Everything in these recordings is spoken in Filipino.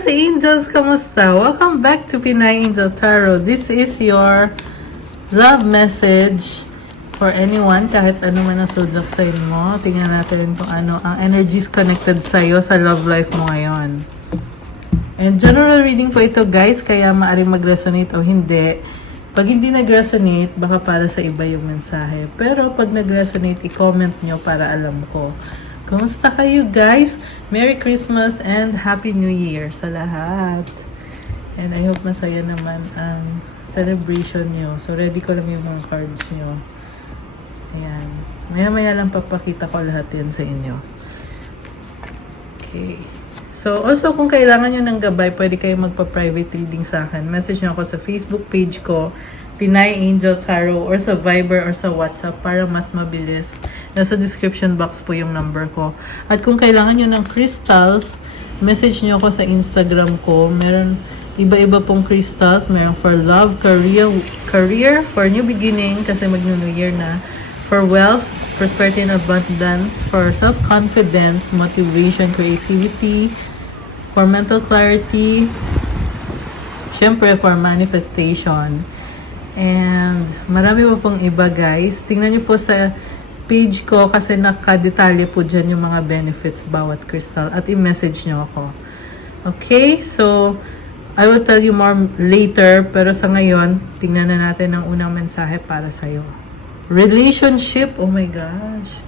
Earth Angels, kamusta? Welcome back to Pinay Angel Tarot. This is your love message for anyone, kahit ano man ang zodiac sign mo. Tingnan natin kung ano ang energies connected sa'yo sa love life mo ngayon. And general reading po ito guys, kaya maaaring mag-resonate o hindi. Pag hindi nag-resonate, baka para sa iba yung mensahe. Pero pag nag-resonate, i-comment nyo para alam ko. Kumusta kayo guys? Merry Christmas and Happy New Year sa lahat. And I hope masaya naman ang celebration nyo. So ready ko lang yung mga cards nyo. Ayan. Maya-maya lang papakita ko lahat yan sa inyo. Okay. So also kung kailangan nyo ng gabay, pwede kayo magpa-private reading sa akin. Message nyo ako sa Facebook page ko, Pinay Angel Tarot, or sa Viber or sa WhatsApp para mas mabilis. Nasa description box po yung number ko. At kung kailangan nyo ng crystals, message nyo ako sa Instagram ko. Meron iba-iba pong crystals. Meron for love, career, for new beginning, kasi mag-new year na. For wealth, prosperity and abundance. For self-confidence, motivation, creativity. For mental clarity. Syempre, for manifestation. And marami pa pong iba guys. Tingnan nyo po sa page ko kasi nakadetalye po dyan yung mga benefits bawat crystal at i-message nyo ako. Okay, so I will tell you more later, pero sa ngayon, tingnan na natin ang unang mensahe para sa'yo. Relationship, oh my gosh.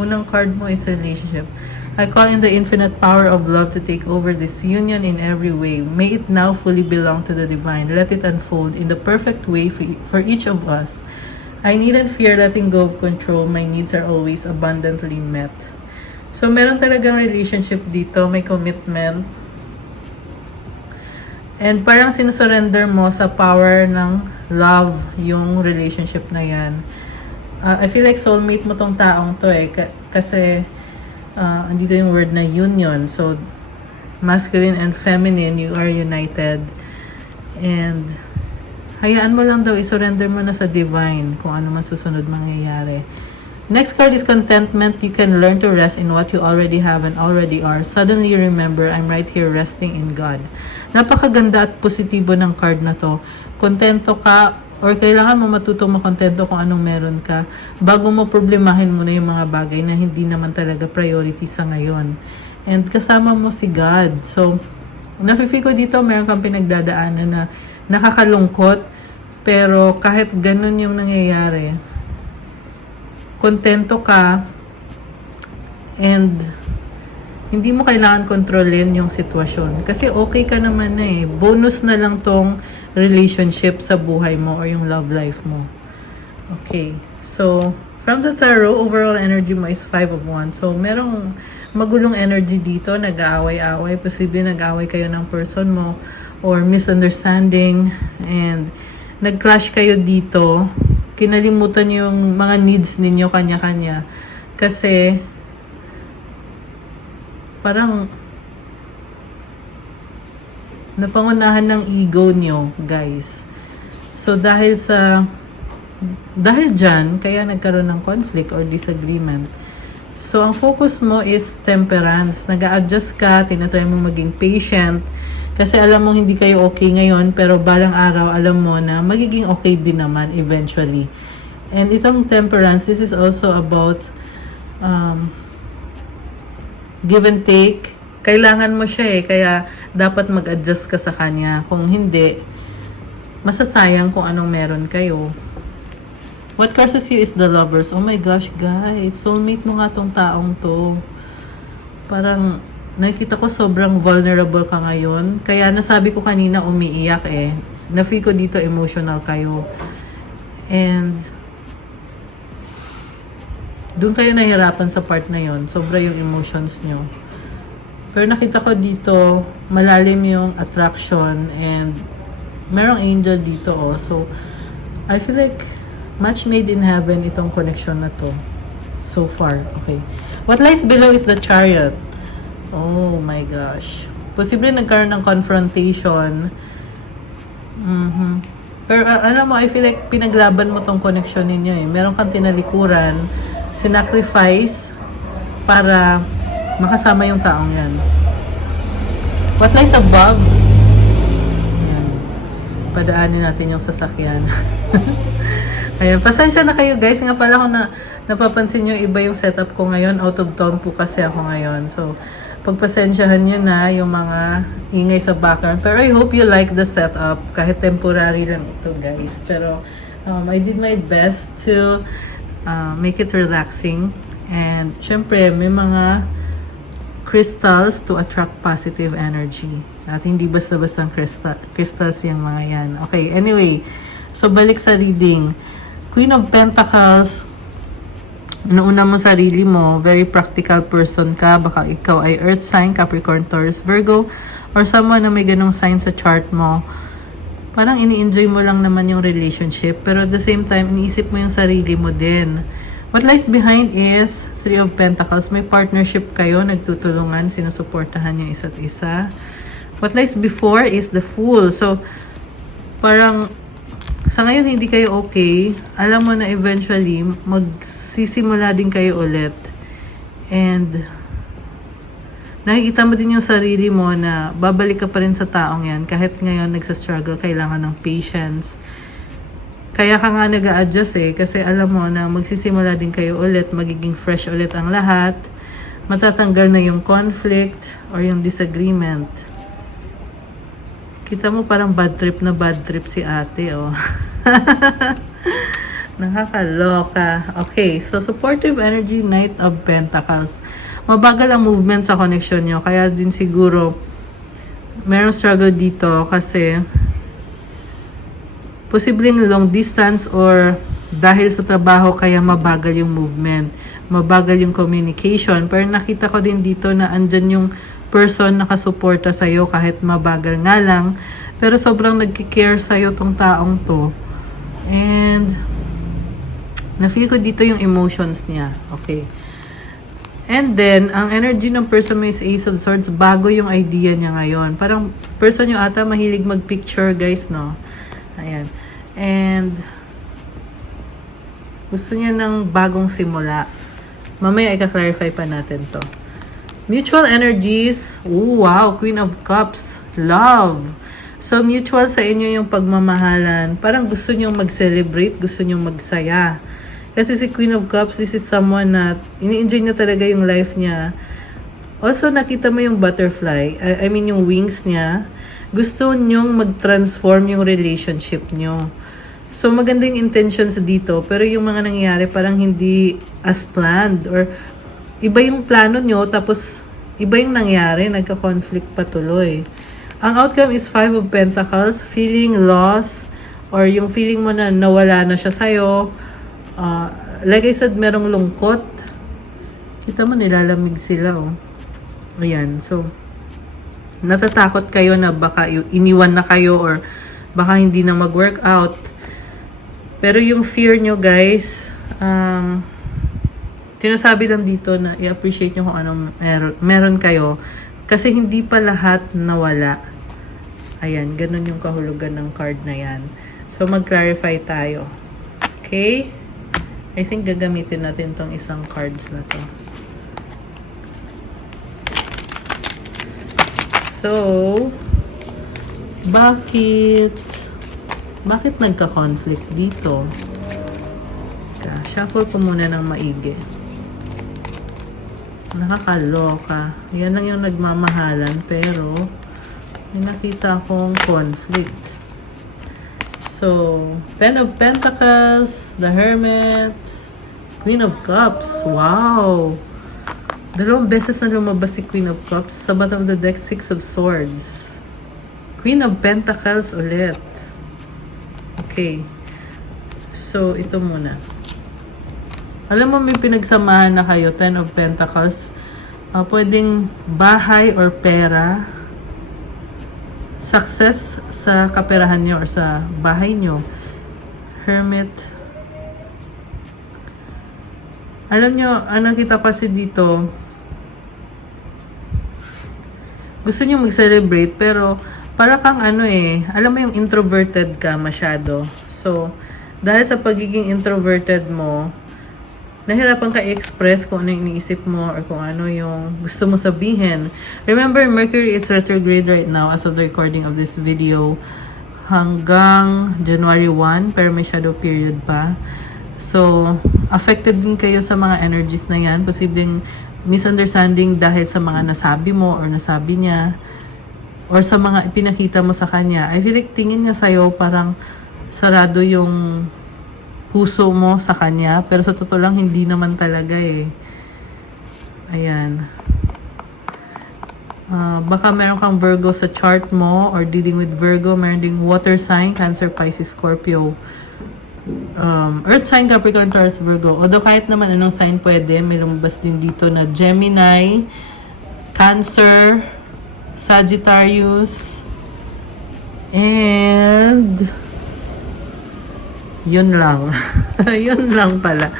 Unang card mo is relationship. I call in the infinite power of love to take over this union in every way. May it now fully belong to the divine. Let it unfold in the perfect way for each of us. I needn't fear letting go of control. My needs are always abundantly met. So, meron talagang relationship dito. May commitment. And parang sinusurrender mo sa power ng love yung relationship na yan. I feel like soulmate mo tong taong to eh. Kasi, andito yung word na union. So, masculine and feminine, you are united. And hayaan mo lang daw, isurrender mo na sa divine kung ano man susunod mangyayari. Next card is contentment. You can learn to rest in what you already have and already are. Suddenly remember, I'm right here resting in God. Napakaganda at positibo ng card na to. Kontento ka or kailangan mo matutong makontento kung anong meron ka bago mo problemahin mo na yung mga bagay na hindi naman talaga priority sa ngayon. And kasama mo si God. So, nafe-feel ko dito meron kang pinagdadaanan na nakakalungkot. Pero kahit ganun yung nangyayari, kontento ka and hindi mo kailangan kontrolin yung sitwasyon. Kasi okay ka naman na eh. Bonus na lang tong relationship sa buhay mo or yung love life mo. Okay. So, from the tarot, overall energy mo is 5 of Wands. So, merong magulong energy dito, nag-aaway-aaway. Posible nag-aaway kayo ng person mo or misunderstanding and nag-clash kayo dito, kinalimutan yung mga needs ninyo kanya-kanya. Kasi, parang, napangunahan ng ego nyo, guys. So, dahil dyan, kaya nagkaroon ng conflict or disagreement. So, ang focus mo is temperance. Nag-a-adjust ka, tinatry mo maging patient, kasi alam mo hindi kayo okay ngayon, pero balang araw alam mo na magiging okay din naman eventually. And itong temperance, this is also about give and take. Kailangan mo siya eh, kaya dapat mag-adjust ka sa kanya. Kung hindi, masasayang kung anong meron kayo. What curses you is the lovers. Oh my gosh, guys. Soulmate mo nga tong taong to. Parang nakikita ko sobrang vulnerable ka ngayon. Kaya nasabi ko kanina umiiyak eh. Na-feel ko dito emotional kayo. And doon kayo nahirapan sa part na yon. Sobra yung emotions nyo. Pero nakita ko dito malalim yung attraction and merong angel dito oh. So, I feel like match made in heaven itong connection na to. So far. Okay. What lies below is the Chariot. Oh my gosh. Posible nagkaroon ng confrontation. Pero alam mo, I feel like pinaglaban mo tong connection ninyo eh. Meron kang tinalikuran, sinacrifice para makasama yung taong yan. What lies above? Ayan. Padaanin natin yung sasakyan. Ayan, pasensya na kayo guys. Nga pala kung napapansin nyo iba yung setup ko ngayon. Out of town po kasi ako ngayon. So, pagpasensyahan nyo na yung mga ingay sa background. Pero I hope you like the setup. Kahit temporary lang ito guys. Pero, I did my best to make it relaxing. And, syempre, may mga crystals to attract positive energy. At hindi basta-bastang crystals yung mga yan. Okay, anyway. So, balik sa reading. Queen of Pentacles, inuuna mo sarili mo, very practical person ka, baka ikaw ay Earth sign, Capricorn, Taurus, Virgo, or someone na may ganong sign sa chart mo. Parang ini-enjoy mo lang naman yung relationship, pero at the same time, iniisip mo yung sarili mo din. What lies behind is Three of Pentacles. May partnership kayo, nagtutulungan, sinusuportahan yung isa't isa. What lies before is the Fool. So, parang sa ngayon hindi kayo okay, alam mo na eventually magsisimula din kayo ulit. And nakikita mo din yung sarili mo na babalik ka pa rin sa taong yan. Kahit ngayon nagsa-struggle, kailangan ng patience. Kaya ka nga nag-a-adjust kasi alam mo na magsisimula din kayo ulit, magiging fresh ulit ang lahat. Matatanggal na yung conflict or yung disagreement. Kita mo parang bad trip si ate, oh. Nakakaloka. Okay, so supportive energy, Knight of Pentacles. Mabagal ang movement sa connection nyo. Kaya din siguro, merong struggle dito kasi posibleng long distance or dahil sa trabaho kaya mabagal yung movement. Mabagal yung communication. Pero nakita ko din dito na andyan yung person nakasuporta sa'yo kahit mabagal nga lang. Pero sobrang nagkikare sa'yo tong taong to. And na-feel ko dito yung emotions niya. Okay. And then, ang energy ng person mo is Ace of Swords. Bago yung idea niya ngayon. Parang person yung ata mahilig mag-picture guys, no? Ayan. And gusto niya ng bagong simula. Mamaya i-clarify pa natin to. Mutual energies. Ooh, wow, Queen of Cups. Love. So, mutual sa inyo yung pagmamahalan. Parang gusto nyo mag-celebrate, gusto nyo magsaya. Kasi si Queen of Cups, this is someone na ini-enjoy na talaga yung life niya. Also, nakita mo yung butterfly. I mean, yung wings niya. Gusto nyong mag-transform yung relationship nyo. So, maganda yung intentions dito. Pero yung mga nangyayari, parang hindi as planned. Or iba yung plano nyo, tapos iba yung nangyari, nagka-conflict patuloy. Ang outcome is Five of Pentacles, feeling loss, or yung feeling mo na nawala na siya sa'yo. Like I said, merong lungkot. Kita mo, nilalamig sila, oh. Ayan, so, natatakot kayo na baka iniwan na kayo or baka hindi na mag-work out. Pero yung fear nyo, guys, sinasabi lang dito na i-appreciate nyo kung anong meron kayo. Kasi hindi pa lahat nawala. Ayan, ganun yung kahulugan ng card na yan. So, mag-clarify tayo. Okay? I think gagamitin natin tong isang cards na to. So, bakit nagka-conflict dito? Shuffle ko muna ng maigi. Nakakaloka. Yan lang yung nagmamahalan, pero may nakita akong conflict. So, Ten of Pentacles, the Hermit, Queen of Cups. Wow! Dalawang beses na lumabas si Queen of Cups. Sa bottom of the deck, Six of Swords. Queen of Pentacles ulit. Okay. So, ito muna. Alam mo, may pinagsamahan na kayo, Ten of Pentacles. Pwedeng bahay or pera. Success sa kaperahan nyo or sa bahay nyo. Hermit. Alam nyo, nakita kasi dito, gusto nyo mag-celebrate, pero para kang alam mo yung introverted ka masyado. So, dahil sa pagiging introverted mo, nahirapan ka i-express kung ano yung iniisip mo or kung ano yung gusto mo sabihin. Remember, Mercury is retrograde right now as of the recording of this video hanggang January 1, pero may shadow period pa. So, affected din kayo sa mga energies na yan. Posibleng misunderstanding dahil sa mga nasabi mo or nasabi niya or sa mga ipinakita mo sa kanya. I feel like tingin niya sa'yo parang sarado yung puso mo sa kanya, pero sa totoo lang, hindi naman talaga eh. Ayan. Baka meron kang Virgo sa chart mo or dealing with Virgo. Meron ding water sign, Cancer, Pisces, Scorpio. Earth sign, Capricorn, Taurus, Virgo. Although kahit naman anong sign pwede, may lumabas din dito na Gemini, Cancer, Sagittarius, and yun lang. Yun lang pala.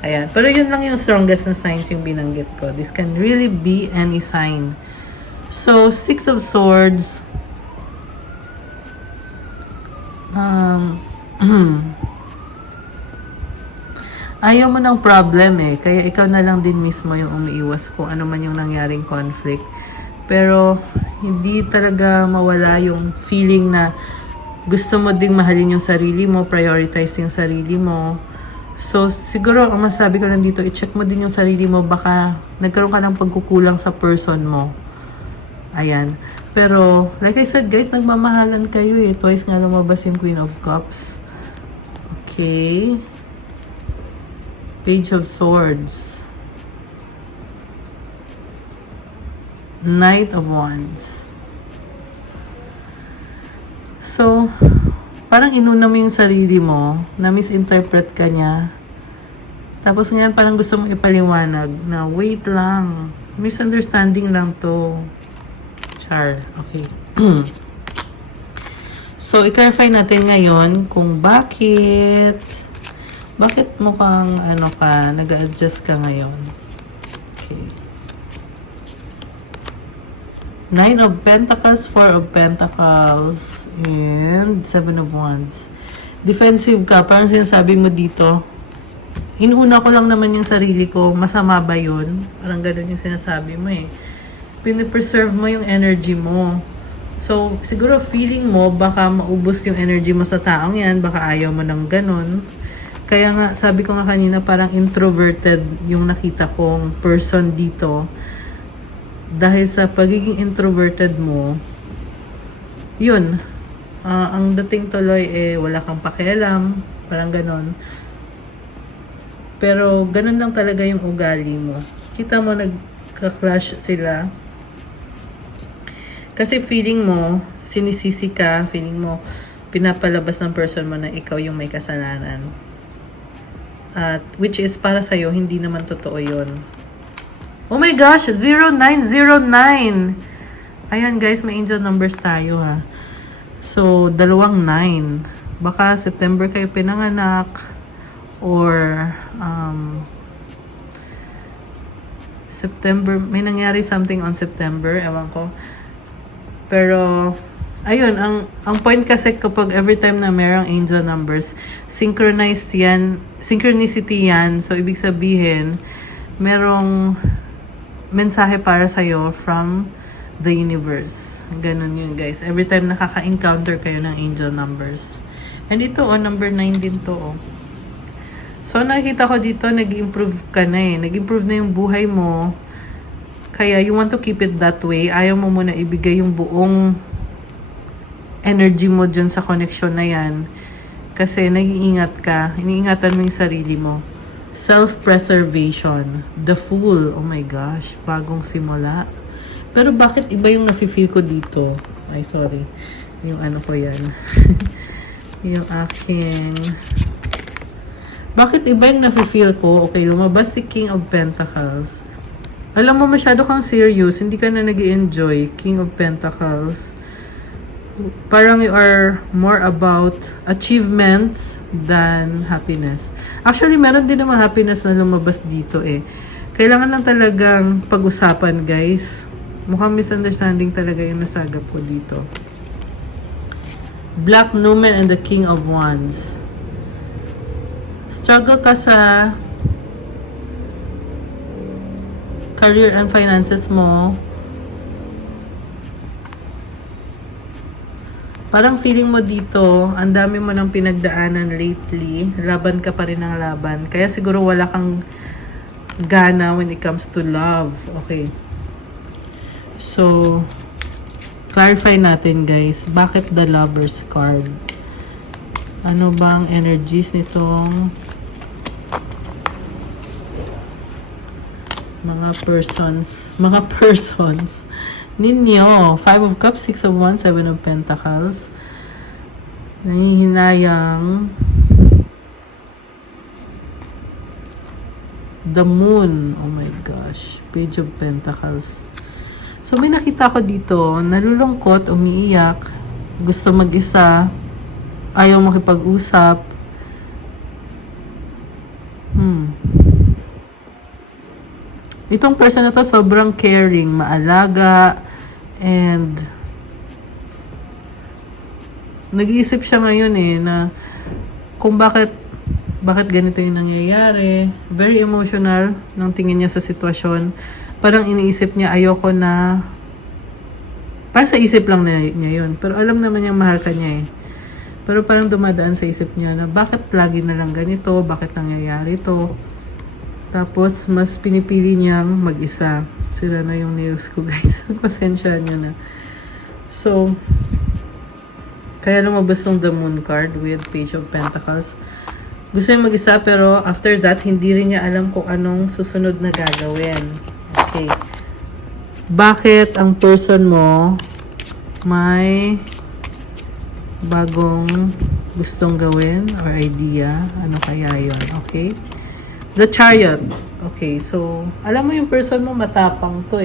Ayan. Pero yun lang yung strongest na signs yung binanggit ko. This can really be any sign. So, Six of Swords. Ayaw mo ng problem eh. Kaya ikaw na lang din mismo yung umiiwas kung ano man yung nangyaring conflict. Pero, hindi talaga mawala yung feeling na gusto mo ding mahalin yung sarili mo, prioritize yung sarili mo. So, siguro, ang masabi ko lang dito, i-check mo din yung sarili mo, baka nagkaroon ka ng pagkukulang sa person mo. Ayan. Pero, like I said, guys, nagmamahalan kayo eh. Twice nga lumabas yung Queen of Cups. Okay. Page of Swords. Knight of Wands. So, parang inuna mo yung sarili mo, na-misinterpret ka niya. Tapos ngayon parang gusto mong ipaliwanag na wait lang, misunderstanding lang to. Char. Okay. So, i-clarify natin ngayon kung bakit mukhang ano ka, nag-a-adjust ka ngayon. Okay. Nine of Pentacles, Four of Pentacles, and Seven of Wands. Defensive ka. Parang sinasabi mo dito, inuna ko lang naman yung sarili ko. Masama ba yun? Parang ganun yung sinasabi mo eh. Pinipreserve mo yung energy mo. So, siguro feeling mo, baka maubos yung energy mo sa taong yan. Baka ayaw mo ng ganun. Kaya nga, sabi ko nga kanina, parang introverted yung nakita kong person dito. Dahil sa pagiging introverted mo, yun, ang dating tuloy wala kang pakialam, parang ganon. Pero ganon lang talaga yung ugali mo. Kita mo nagka-clash sila. Kasi feeling mo, sinisisi ka, feeling mo, pinapalabas ng person mo na ikaw yung may kasalanan. At which is para sa'yo, hindi naman totoo yun. Oh my gosh, 0909. Ayan guys, may angel numbers tayo ha. So, 29. Baka September kayo pinanganak or September, may nangyari something on September, ewan ko. Pero, ayun, ang point kasi kapag every time na merong angel numbers, synchronicity yan. So, ibig sabihin, merong mensahe para sa'yo from the universe. Ganun yun, guys. Every time nakaka-encounter kayo ng angel numbers. And ito, number 9 din to, So, nakikita ko dito, nag-improve ka na eh. Nag-improve na yung buhay mo. Kaya, you want to keep it that way. Ayaw mo muna ibigay yung buong energy mo dyan sa connection na yan. Kasi, nag-iingat ka. Iniingatan mo yung sarili mo. Self-preservation. The Fool. Oh my gosh. Bagong simula. Pero bakit iba yung nafe-feel ko dito? Ay, sorry. Yung ano ko yan. Yung aking... Bakit iba yung nafe-feel ko? Okay, lumabas si King of Pentacles. Alam mo, masyado kang serious. Hindi ka na nag-i-enjoy. King of Pentacles. Parang you are more about achievements than happiness. Actually, meron din naman happiness na lumabas dito eh. Kailangan lang talagang pag-usapan, guys. Mukhang misunderstanding talaga yung nasagap ko dito. Black Numen and the King of Wands. Struggle ka sa career and finances mo, parang feeling mo dito, ang dami mo ng pinagdaanan lately, laban ka pa rin ng laban. Kaya siguro wala kang gana when it comes to love. Okay. So, clarify natin guys, bakit the Lovers card? Ano bang energies nitong mga persons ninyo? 5 of Cups, 6 of Wands, 7 of Pentacles. Nahihinayang the Moon. Oh my gosh. Page of Pentacles. So, may nakita ko dito, nalulungkot, umiiyak, gusto mag-isa, ayaw makipag-usap. Itong person na to, sobrang caring, maalaga, and nag-iisip siya ngayon na kung bakit ganito yung nangyayari. Very emotional nung tingin niya sa sitwasyon. Parang iniisip niya, ayoko na. Parang sa isip lang niya yun. Pero alam naman niyang mahal ka niya Pero parang dumadaan sa isip niya na bakit lagi na lang ganito? Bakit nangyayari to? Tapos, mas pinipili niyang mag-isa. Sira na yung nails ko, guys. Pasensya niyo na. So, kaya lumabas ng The Moon card with Page of Pentacles. Gusto niya mag-isa, pero after that, hindi rin niya alam kung anong susunod na gagawin. Okay. Bakit ang person mo may bagong gustong gawin or idea? Ano kaya yun? Okay. The Chariot. Okay. So, alam mo yung person mo matapang to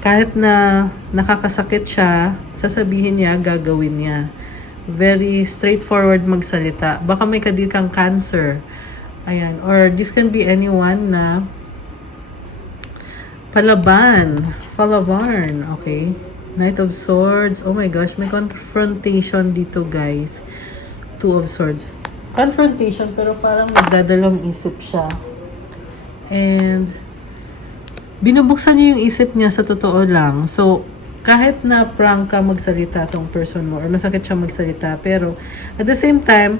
Kahit na nakakasakit siya, sasabihin niya, gagawin niya. Very straightforward magsalita. Baka may kadikang cancer. Ayan. Or this can be anyone na Palavarn. Okay. Knight of Swords. Oh my gosh, may confrontation dito, guys. 2 of Swords. Confrontation, pero parang nagdadalawang isip siya. And binubuksan niya yung isip niya sa totoo lang. So, kahit na prank ka magsalita tong person mo, or masakit siya magsalita, pero at the same time,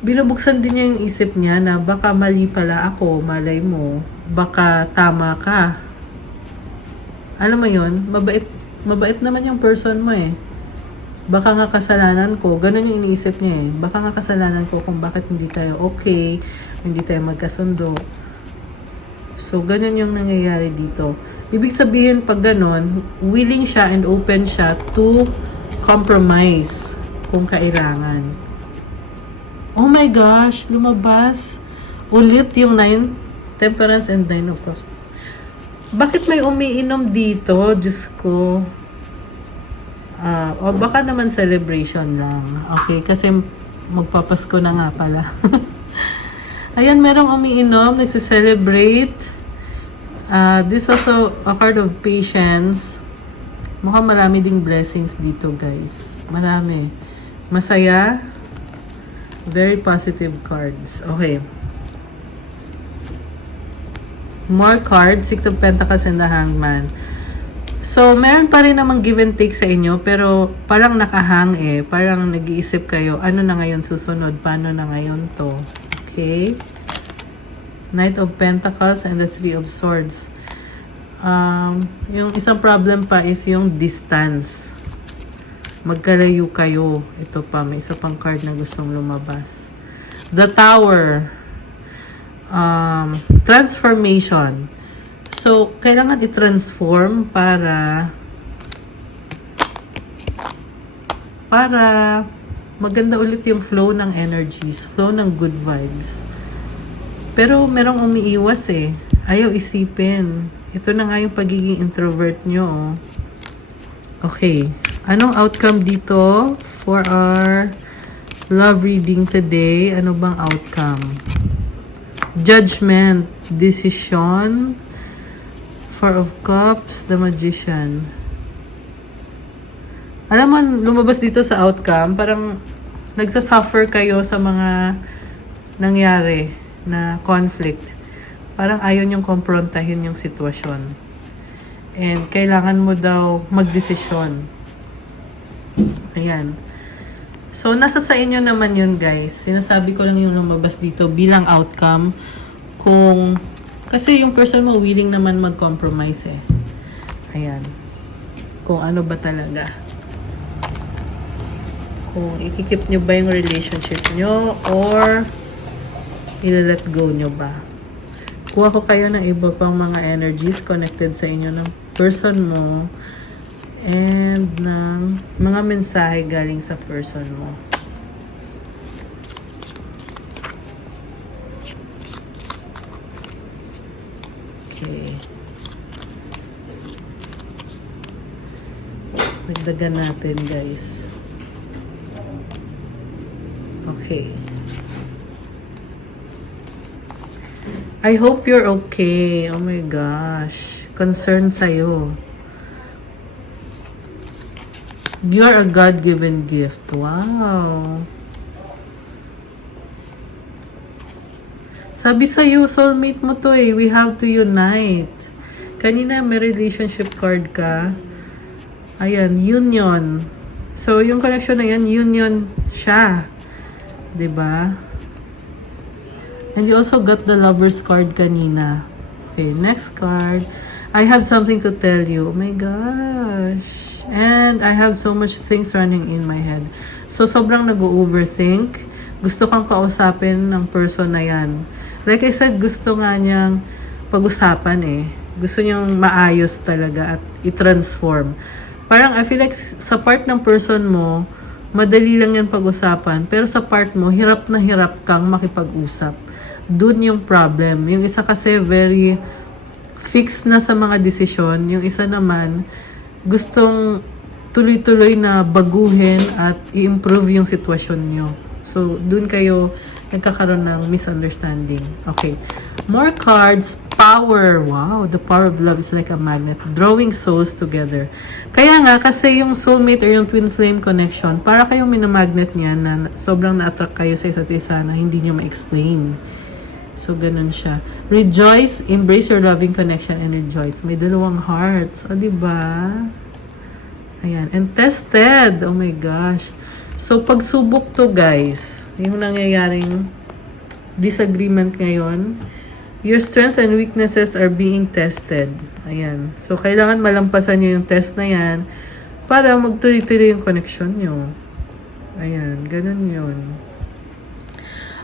binubuksan din niya yung isip niya na baka mali pala ako, malay mo, baka tama ka. Alam mo yun, mabait naman yung person mo Baka nga kasalanan ko, ganun yung iniisip niya Baka nga kasalanan ko kung bakit hindi tayo okay, hindi tayo magkasundo. So, ganun yung nangyayari dito. Ibig sabihin, pag ganun, willing siya and open siya to compromise kung kailangan. Oh my gosh, lumabas. Ulit yung 9, Temperance and 9 of Cups. Bakit may umiinom dito? Diyos ko. O baka naman celebration lang. Okay, kasi magpapasko na nga pala. Ayan, merong umiinom, nagsiselebrate. This also a card of patience. Mukhang marami ding blessings dito, guys. Marami. Masaya. Very positive cards. Okay. More cards. 6 of Pentacles and the Hangman. So, meron pa rin namang give and take sa inyo, pero parang nakahang Parang nag-iisip kayo, ano na ngayon susunod? Paano na ngayon to? Okay. Knight of Pentacles and the 3 of Swords. Yung isang problem pa is yung distance. Magkalayo kayo. Ito pa, may isa pang card na gustong lumabas. The Tower. Transformation. So, kailangan i-transform para maganda ulit yung flow ng energies, flow ng good vibes. Pero merong umiiwas Ayaw isipin. Ito na nga yung pagiging introvert nyo. Okay. Anong outcome dito for our love reading today? Ano bang outcome? Judgment, decision, 4 of Cups, the Magician. Alam mo, lumabas dito sa outcome, parang nagsasuffer kayo sa mga nangyari na conflict. Parang ayaw niyong komprontahin yung sitwasyon. And kailangan mo daw magdesisyon. Ayan. So, nasa sa inyo naman yun, guys. Sinasabi ko lang yung lumabas dito bilang outcome. Kasi yung person mo willing naman mag-compromise eh. Ayan. Kung ano ba talaga. Kung ikikip nyo ba yung relationship nyo or ila-let go nyo ba. Kuha ko kayo ng iba pang mga energies connected sa inyo ng person mo and ng mga mensahe galing sa person mo. Okay. Dagdagan natin, guys. Okay. I hope you're okay. Oh my gosh. Concern sa'yo. You're a God-given gift. Wow. Sabi sa'yo, soulmate mo to eh. We have to unite. Kanina may relationship card ka. Ayan, union. So, yung connection na yan, union siya. 'Di ba? And you also got the lover's card kanina. Okay, next card. I have something to tell you. Oh my gosh. And I have so much things running in my head. So, sobrang nag-overthink. Gusto kang kausapin ng person na yan. Like I said, gusto nga niyang pag-usapan eh. Gusto niyang maayos talaga at i-transform. Parang I feel like sa part ng person mo, madali lang yan pag-usapan. Pero sa part mo, hirap na hirap kang makipag-usap. Doon yung problem. Yung isa kasi very fixed na sa mga desisyon. Yung isa naman, gustong tuloy-tuloy na baguhin at i-improve yung sitwasyon nyo. So, doon kayo nagkakaroon ng misunderstanding. Okay. More cards. Power. Wow. The power of love is like a magnet. Drawing souls together. Kaya nga, kasi yung soulmate or yung twin flame connection, para kayong minamagnet niya na sobrang na-attract kayo sa isa't isa na hindi nyo ma-explain. So, ganun siya. Rejoice. Embrace your loving connection and rejoice. May dalawang hearts. O, diba? Ayan. And tested. Oh my gosh. So, pagsubok to, guys. Yung nangyayaring disagreement ngayon. Your strengths and weaknesses are being tested. Ayan. So, kailangan malampasan nyo yung test na yan para magtuloy-tuloy yung connection nyo. Ayan. Ganun yun.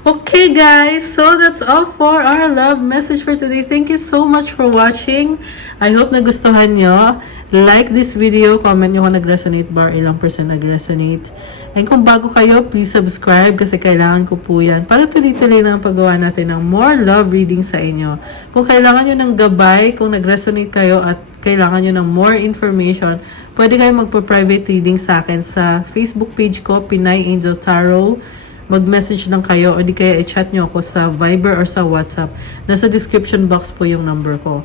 Okay, guys. So, that's all for our love message for today. Thank you so much for watching. I hope nagustuhan nyo. Like this video. Comment nyo kung nag-resonate ba or ilang percent nag-resonate. And kung bago kayo, please subscribe kasi kailangan ko po yan para tuloy-tuloy na ang paggawa natin ng more love reading sa inyo. Kung kailangan nyo ng gabay, kung nag-resonate kayo at kailangan nyo ng more information, pwede kayo magpa-private reading sa akin sa Facebook page ko, Pinay Angel Tarot. Mag-message lang kayo o di kaya i-chat nyo ako sa Viber or sa WhatsApp. Nasa description box po yung number ko.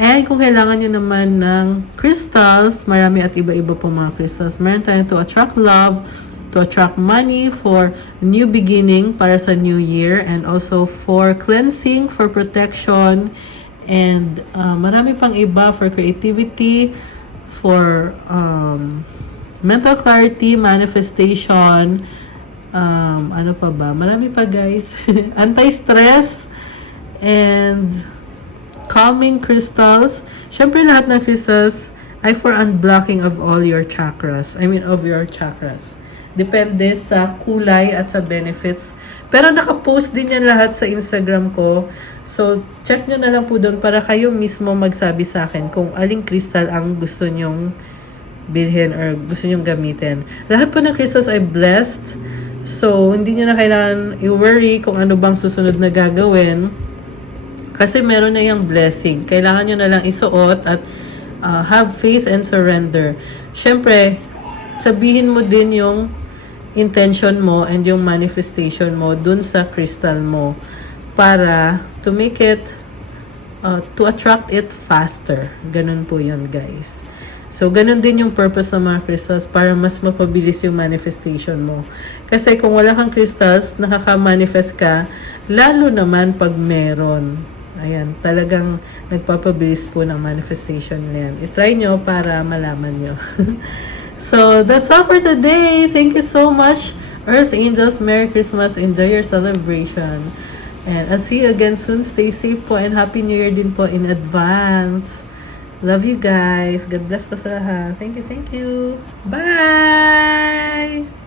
And kung kailangan nyo naman ng crystals, marami at iba-iba po mga crystals. Meron tayo to attract love, to attract money, for new beginning para sa new year, and also for cleansing, for protection, and marami pang iba for creativity, for mental clarity, manifestation, ano pa ba? Marami pa, guys. Anti-stress and calming crystals. Syempre lahat ng crystals ay for unblocking of all your chakras. I mean, of your chakras. Depende sa kulay at sa benefits. Pero naka-post din yan lahat sa Instagram ko. So, check nyo na lang po doon para kayo mismo magsabi sa akin kung aling crystal ang gusto nyong bilhin or gusto nyong gamitin. Lahat po ng crystals ay blessed. So, hindi nyo na kailangan i-worry kung ano bang susunod na gagawin. Kasi meron na yung blessing. Kailangan nyo na lang isuot at have faith and surrender. Siyempre, sabihin mo din yung intention mo and yung manifestation mo dun sa crystal mo para to make it, to attract it faster. Ganun po yun, guys. So, ganun din yung purpose ng mga crystals para mas mapabilis yung manifestation mo. Kasi kung wala kang crystals, nakaka-manifest ka, lalo naman pag meron. Ayan, talagang nagpapabilis po ng manifestation na yan. I-try nyo para malaman nyo. So, that's all for today. Thank you so much, Earth Angels. Merry Christmas. Enjoy your celebration. And I'll see you again soon. Stay safe po and Happy New Year din po in advance. Love you guys. God bless po sa lahat. Thank you, thank you. Bye!